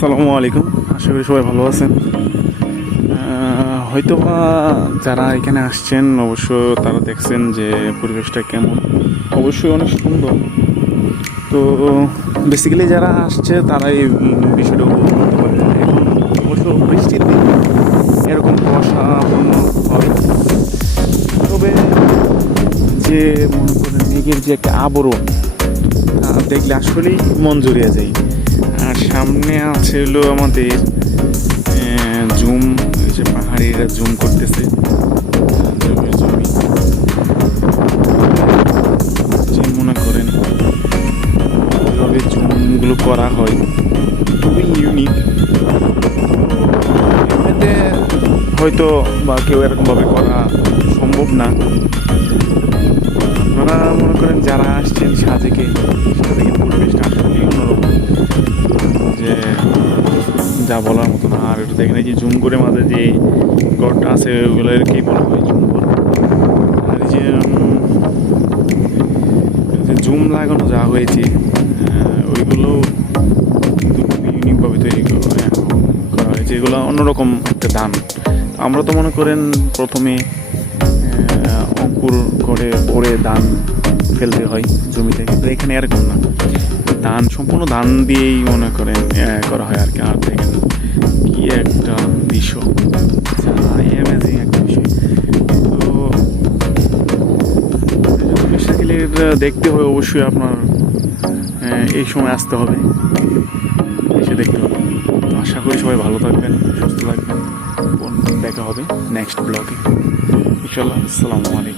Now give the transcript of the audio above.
আসসালামু আলাইকুম। আশা করি সবাই ভালো আছেন। হয়তো বা যারা এখানে আসছেন অবশ্য তারা দেখছেন যে পরিবেশটা কেমন, অবশ্যই অনেক সুন্দর। তো বেসিক্যালি যারা আসছে তারাই বিষয়টা উপভোগ করতে পারে। এখন অবশ্য বৃষ্টির দিন এরকম কুয়াশাপূর্ণ হয়, তবে যে মনে করেন মেঘের যে একটা আবরণ দেখলে আসলেই মন জুড়িয়ে যায়। আর সামনে আছে হলো আমাদের জুম, এই যে পাহাড়িরা জুম করতেছে জমির জমি, যে মনে করেন এভাবে জুমগুলো করা হয়, খুবই ইউনিক। এমনিতে হয়তো বা কেউ এরকমভাবে করা সম্ভব না। আপনারা মনে করেন যারা আসছেন সাজেকের পরিবেশটা আসলেই অন্যরকম, যে যা বলার মতো না। আর একটু দেখেন এই যে জুম করে মাঝে যে গড়টা আছে ওগুলোকেই বলা হয় জুম ঘর। আর এই যে জুম লাগানো যা হয়েছে ওইগুলো কিন্তু খুবই ইউনিকভাবে তৈরি করা হয়েছে। এগুলো অন্যরকম একটা দান। আমরা তো মনে করেন প্রথমে অঙ্কুর করে পরে ধান ফেলতে হয় জমিতে, কিন্তু এখানে এরকম না, ধান সম্পূর্ণ ধান দিয়েই মনে করেন করা হয় আর কি। আর দেখেন কি একটা দৃশ্য, অ্যামেজিং একটা বিষয়। তো বেসিক্যালি দেখতে হয় অবশ্যই আপনার এই সময় আসতে হবে, এসে দেখতে হবে। তো আশা করি সবাই ভালো থাকবেন, সুস্থ থাকবেন। দেখা হবে নেক্সট ব্লগে ইনশাল্লাহ। আসসালামু আলাইকুম।